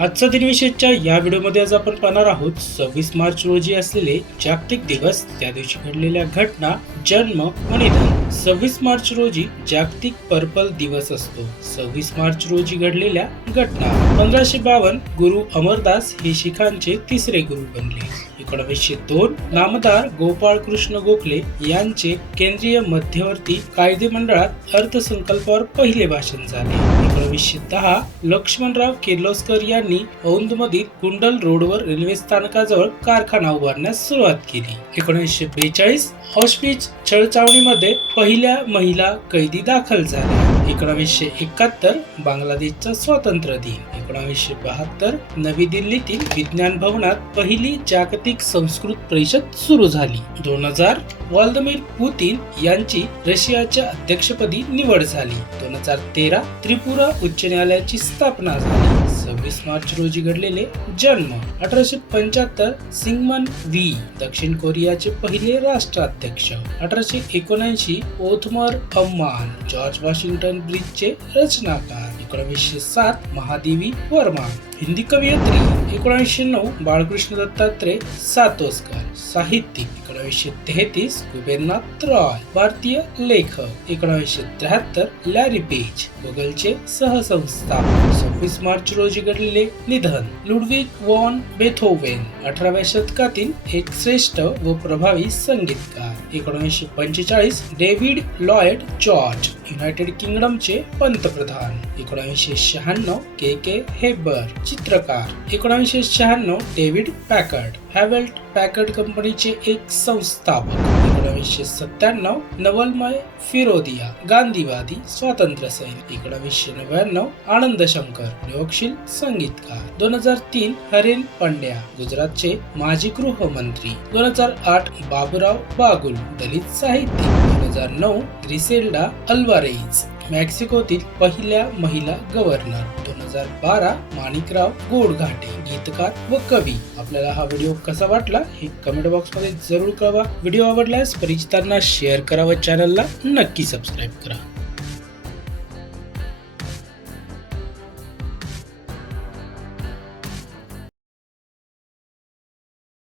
आजचा दिनविशेषच्या या व्हिडिओमध्ये आज आपण पाहणार आहोत सव्वीस मार्च रोजी असलेले जागतिक दिवस त्या दिवशी घडलेल्या घटना जन्म आणि निधन सव्वीस मार्च रोजी जागतिक पर्पल दिवस असतो. सव्वीस मार्च रोजी घडलेल्या घटना. पंधराशे बावन्न गुरु अमरदास हे शिखांचे तिसरे गुरु बनले. एकोणीसशे दोन नामदार गोपाळ कृष्ण गोखले यांचे केंद्रीय मध्यवर्ती कायदे मंडळात अर्थसंकल्पावर पहिले भाषण झाले. एकोणीसशे दहा लक्ष्मणराव किर्लोस्कर यांनी औंधमधील कुंडल रोडवर रेल्वे स्थानकाजवळ कारखाना उभारण्यास सुरुवात केली. एकोणीसशे बेचाळीस ऑस्पिच छळचावणीमध्ये पहिल्या महिला कैदी दाखल झाल्या. एकोणीसशे एकाहत्तर बांगलादेशचा स्वातंत्र्य दिन. एकोणावीसशे बहात्तर नवी दिल्लीतील विज्ञान भवनात पहिली जागतिक संस्कृत परिषद सुरू झाली. दोन हजार व्लादिमीर पुतीन यांची रशियाच्या अध्यक्षपदी निवड झाली. दोन हजार तेरा त्रिपुरा उच्च न्यायालयाची स्थापना झाली. सव्वीस मार्च रोजी घडलेले जन्म अठराशे पंच्याहत्तर सिंगमन व्ही दक्षिण कोरियाचे पहिले राष्ट्राध्यक्ष. अठराशे एकोणऐंशी ओथमर अम्मान जॉर्ज वॉशिंग्टन ब्रिजचे रचनाकार. एकोणीसशे सात महादेवी वर्मा हिंदी कवयित्री. एकोणीसशे नऊ बाळकृष्ण दत्तात्रय सातोस्कर साहित्यिक एकोणीसशे तेहतीस कुबेरनाथ रॉय. भारतीय लेखक एकोणीसशे त्र्याहत्तर लॅरी पेज गुगलचे सहसंस्थापक. सव्वीस मार्च रोजी घडलेले निधन. लुडविक वॉन बेथोवेन अठराव्या शतकातील एक श्रेष्ठ व प्रभावी संगीतकार. एकोणीसशे पंचेचाळीस डेव्हिड लॉयड जॉर्ज युनायटेड किंगडमचे पंतप्रधान. एकोणीसशे शहाण्णव के के हेबर चित्रकार. एकोणीसशे शहाण्णव डेव्हिड पॅकर्ड हॅवेल्ट पॅकर्ड कंपनीचे एक संस्थापक. एकोणीसशे सत्त्याण्णव नवलमय फिरोदिया गांधीवादी स्वातंत्र्य सैनिक एकोणीसशे नव्याण्णव आनंद शंकर प्रयोगशील संगीतकार. दोन हजार तीन हरेन पंड्या गुजरातचे माजी गृहमंत्री. दोन हजार आठ बाबुराव बागुल दलित साहित्यिक. हजार नऊ ग्रिसेल्डा अल्वारेज मेक्सिकोतील पहिल्या महिला गव्हर्नर. दोन हजार बारा माणिकराव गोडघाटे गीतकार व कवी. आपल्याला हा व्हिडिओ कसा वाटला हे कमेंट बॉक्समध्ये जरूर कळवा. व्हिडिओ आवडल्यास परिचितांना शेअर करा व चॅनलला नक्की सबस्क्राईब करा.